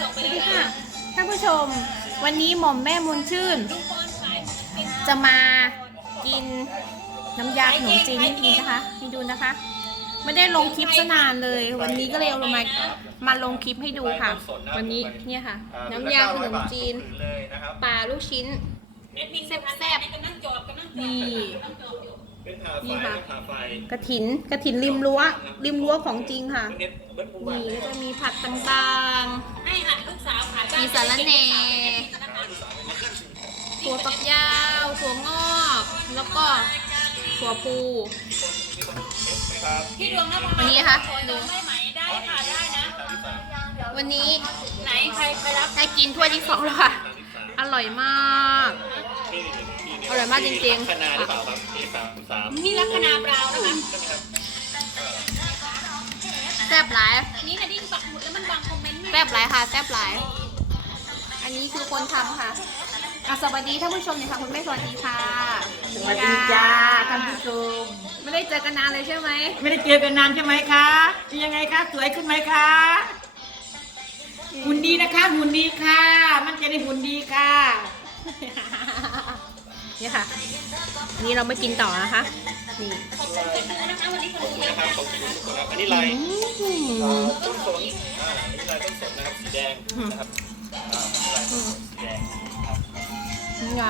ส่งสไปวัสเลดียค่ะท่านผู้ชมวันนี้หม่อมแม่มนชื่น จะมากินน้ำยาขนมจีนให้กินนะคะให้ดูนะคะ ไม่ได้ลงคลิปซะนานเลย วันนี้ก็เลยเอามามาลงคลิปให้ดูค่ะ วันนี้เนี่ยค่ะ น้ำยาขนมจีนเลยนะครับปลาลูกชิ้นแซ่บๆกำลังจอบกำลังจอบนี่ กำลังจอบอยู่เป็นทานี่ไฟค่ะทาไฟกระถินกระถินริมรั้วริมรั้วของจริงค่ะเน็ตเบิร์ดปูบ้านนี่ก็จะมีผักต่างให้หัดลูกสาวขายบ้านมีสาระแหน่ๆถั่วฝักยาวถั่วงอก แล้วก็ถั่วพูครับพี่ดวงนภาวันนี้นะคะขอดองได้ไหมได้ค่ะได้นะ วันนี้ไหนใครใครรับ ได้กินถ้วยที่สองแล้วค่ะ อร่อยมาก อร่อยมากจริงๆ คณะหรือเปล่าครับที่สามสามนี่ลักษณะบราวน์นะคะ ใช่ไหมครับแซ่บหลายอันนี้นะดิ้งปักหมุดแล้วมันบังคอมเมนต์ไม่แซ่บหลายค่ะแซ่บหลาย อันนี้คือคนทำค่ะอะสวัสดีท่านผู้ชมหน่อยค่ะคุณแม่สวัสดีค่ะสวัสดีจ้าท่านผู้ชม ไม่ได้เจอกันนานเลยใช่ไหมไม่ได้เจอกันนานใช่ไหมคะเป็นยังไงคะสวยขึ้นไหมคะหุ่นดีนะคะหุ่นดีค่ะ มันใจะได้หุ่นดีค่ะ นี่ค่ะนนี้เราไม่กินต่อนะคะ นี่อันนี้ลายต้นสนอ่าอันนี้ลายต้นสนนะครับสีแดงนะครับอ่าลายต้นสนสีแดงครับนี่ไง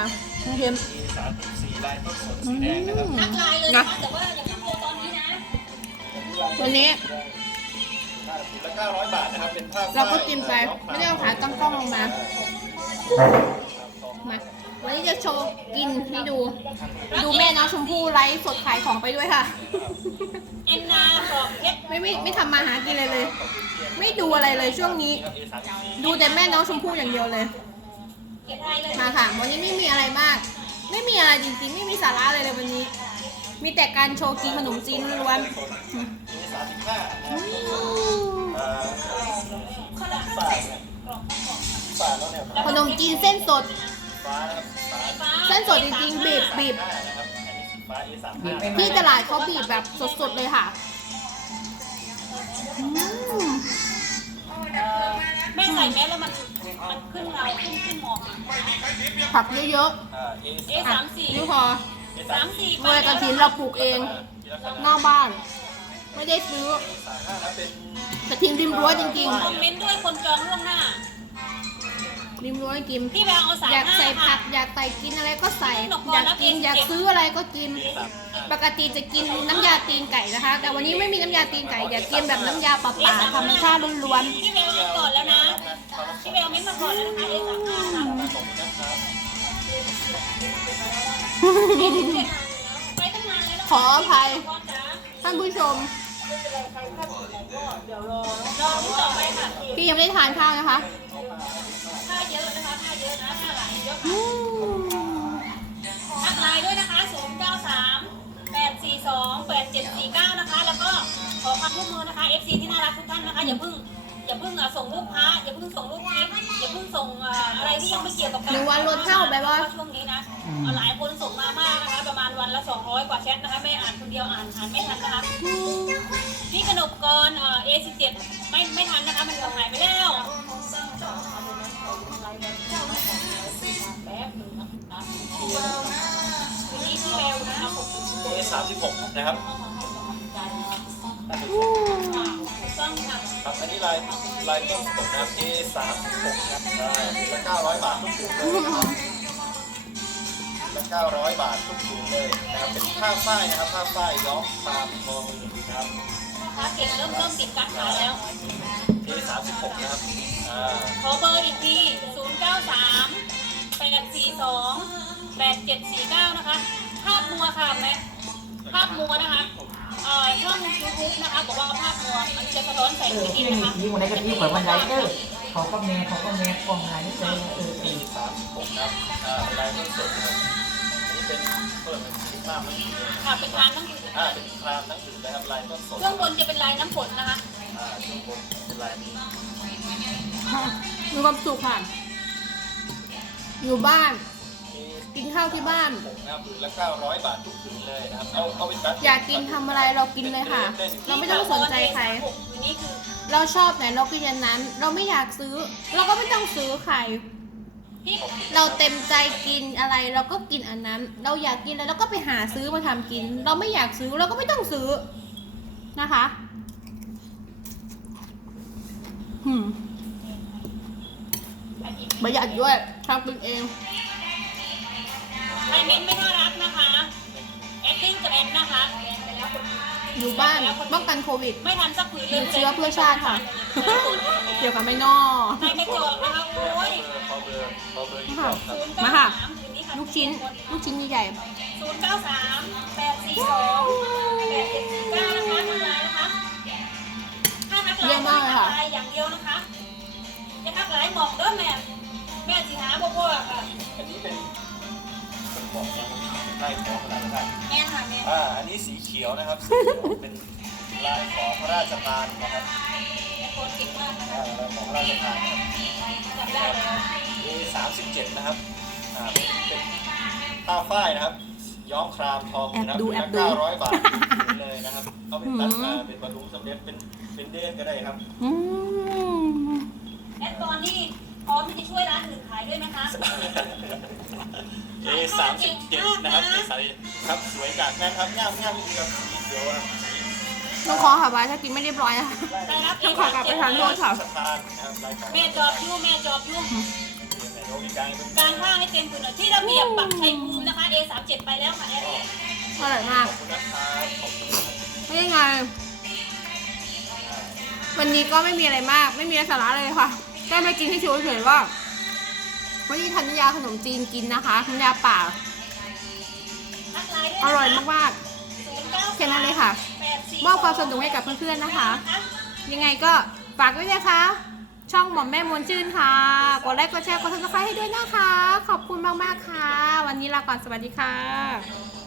น้องเค็มสามสีลายต้นสนสีแดงนะครับทักลน์เลยนะแต่ว่าอย่าเพิ่งโทรตอนนี้นะวันนี้ละเก้าร้อยบาทนะครับเป็นผ้าเราก็กินไปไม่ได้เอาขาตั้งกล้องลงมา นให้ดู ดูแม่น้องชมพู่ไลฟ์สดขายของไปด้วยค่ะ แอนนาปลอกเพชรไม่ไม่ไม่ทำมาหากินเลยเลย ไม่ดูอะไรเลยช่วงนี้ ดูแต่แม่น้องชมพู่อย่างเดียวเลย เก็บไลน์เลยมาค่ะ วันนี้ไม่มีอะไรมาก ไม่มีอะไรจริงๆ ไม่มีสาระอะไรเลยวันนี้ มีแต่การโชว์กินขนมจีนล้วนมีสามสิบห้าๆอืมอ่าฝาเนี่ยฝาแล้วเนี่ยขนมจีนเส้นสดฟ้านะครับฟ้า เส้นสดจริงๆบีบบีบห้านะครับอันนี้ฟ้า A สามห้าที่ตลาดเขาบีบแบบสดๆเลยค่ะอืมแม่ใส่แมสแล้วมันมันขึ้นเราขึ้นขึ้นหมอกผักเยอะอ่า A เอๆอะสามสี่นี่พอสามสี่เมื่อกระถินเราปลูกเองหน้าบ้าน ไม่ได้ซื้อสามห้านะเป็นกระถินริมรั้วจริงคอมเมนต์ด้วยคนจองล่วงหน้าๆ ริมรั้วให้กิน พี่แววเอาสามอยากห้าใส่ผัค่ะกอยากใส่กินอะไรก็ใส่หนกพออยากแล้วกินเก็บอยากเก็บซื้ออะไรก็กินสามปกติจะกินน้ำยาตีนไก่นะคะ แต่วันนี้ไม่มีน้ำยาตีนไก่ อยากกินแบบน้ำยาเปล่าๆธรรมชาติล้วนพี่แววเอาก่อนแล้วนะ พี่แววเม้นต์มาก่อนแล้วนะคะเอสามห้าค่ะขอบคุณนะครับไปตั้งนานแล้วนะๆขออภัยพ่อจ๋าท่านผู้ชม รอที่ต่อไปค่ะพี่ยังไม่ได้ทานข้าวนะคะถ้าเยอะนะคะถ้าเยอะนะถ้าหลายเยอะอืมทักไลน์ด้วยนะคะ0 9 3 8 4 2 8 7 4 9นะคะ แล้วก็ขอความร่วมมือนะคะ FC ที่น่ารักทุกท่านนะคะอย่าเพิ่งอย่าเพิ่งอะส่งรูปพระอย่าเพิ่งส่งรูปคลิปอย่าเพิ่งส่งอะอะไรที่ยังไม่เกี่ยวกับการหรือวันรถเช่าแบบว่าช่วงนี้นะอะหลายคนส่งมามากนะคะประมา ณวันละ200 กว่าแชทนะคะไม่อ่านคนเดียวอ่านอ่านไม่ทันนะคะพี่กนกกรเอ่อ A17 ไม่ไม่ทันนะคะมันหายไปแล้วแป๊บหนึงนะคะวันนี้พี่แววนะคะขอบคุณเอสามสิบหกนะครับต้องค่ะ ครับอันนี้ลายลายต้นสดนะครับ A สามสิบหกครับได้ละเก้าร้อยบาททุกถุงเลยนะครับ ละเก้าร้อยบาททุกถุงเลยนะครับเป็นผ้าฝ้ายนะครับผ้าฝ้ายย้อมตามทอมือนะครับนะคะเก่งเริ่มเริ่มติดการขายแล้ว A สามสิบหกนะครับอ่าขอเบอร์อีกที0 9 3 8 4 2 8 7 4 9 นะคะภาพมัวค่ะแม่ภาพมัวนะคะเอ่อช่องยูทูบนะคะบอกว่าภาพมัวมันจะสะท้อนแสงเออที่ที่ดินไม่นะมีคะผีวันไหนก็ผีเปิดวันไหนเออขอก็แม่ขอก็แม่กองงานนี่เจอเออเออสามสิบหกนะครับอ่าเป็นลายต้นสดนะครับอันนี้ เป็นเปิดเป็นสีฟ้ามันสีเลยค่ะเป็นร้านน้ำผึ้งอ่าเป็นครามหนังสือนะครับลายต้นสดช่วงบนจะเป็นลายน้ำฝนนะคะ อ่าช่วงบนเป็นลายนี้มีความสุขค่ะ อยู่บ้านกินข้าวที่บ้านนะครับผืนละ900 บาททุกผืนเลยนะครับเอาเอาไปตัดอยากกินทำอะไรเรากินเลยค่ะ เราไม่ต้องสนใจใคร นี่คือเราชอบไหนเรากินอันนั้น เราไม่อยากซื้อ เราก็ไม่ต้องซื้อใคร พี่เราเต็มใจกินอะไรเราก็กินอันนั้น เราอยากกินอะไรเราก็ไปหาซื้อมาทำกิน เราไม่อยากซื้อเราก็ไม่ต้องซื้อนะคะหืมประหยัดด้วยทำกินเอง ไอมินไม่น่ารักนะคะ อยู่บ้านป้องกันโควิดไม่ทันสักผืนเลมียเชื้อเพื่อชาติค่ะ เกี่ยวกับไม่นอ ในกระจกนะคะโอ้ยขอเบอร์ขอเบอร์อีกรอบครับศูนย์มาเก้าค่ะสามผืนนี้ค่ะ ลูกชิ้น ลูกชิ้นใหญ่ศูนย์เก้าสามแปดสี่สองแปดเจ็ดสี่เก้านะคะทำลายนะคะถ้าทักไลน์ก็ทักไลน์อย่างเดียวนะคะจะทักไลน์บอกเด้อแม่ แม่สิหาบ่บ่ค่ะ อันนี้เป็นเป็นของ ไล่ของขนาดนั้นแม่ค่ะแม่อ่าอันนี้สีเขียวนะครับสีเขียวเป็นลายของพระราชทานนะครับแม่โคนเก่งมากนะคะอ่าลายของพระราชทานครับจำได้เลยมี37นะครับอ่าเป็นเป็นผ้าฝ้ายนะครับ ย้อมครามทองนะครับแอบดูผืนแอละบดู900บาทเลยนะครับเอาไปตัดมาเป็นบรรลุสำเร็จเป็นเป็นเดนก็ได้ครับๆอืม แอดตอนนี้พร้อม ที่จะช่วยร้านอื่นขายด้วยไหมคะ เอสามสิบเจ็ดนะครับเอสามครับสวยจากแม่ครับย่างย่างมีกับสีเขียวนะครับต้องขอค่ะว่าถ้ากินไม่เรียบร้อยนะคะได้รับเอต้องขอกลับไปทานโทษค่ะ สะพานนะครับลายของแม่จอบยู่แม่จอบยู่แม่โยกิการเป็นการผ้าให้เต็มผืนหน่อยที่ระเบียบปักชัยภูมินะคะ A37 ไปแล้วค่ะแอดอร่อยมากขอบคุณนะครับขอบคุณครับไม่ยังไง วันนี้ก็ไม่มีอะไรมาก ไม่มีอะไรสาระเลยค่ะ แค่มากินให้ชูเฉยว่าวันนี้ทานน้ำยาขนมจีนกินนะคะน้ำยาป่าอร่อยมากๆแค่นั้นเลยค่ะมอบความสนุกให้กับเพื่อนๆนะคะ ยังไงก็ฝากด้วยนะคะ ช่องหม่อมแม่มวลชื่นค่ะ กดไลค์กดแชร์กดซับสไครต์ให้ด้วยนะคะ ขอบคุณมากๆค่ะ วันนี้ลาก่อนสวัสดีค่ะ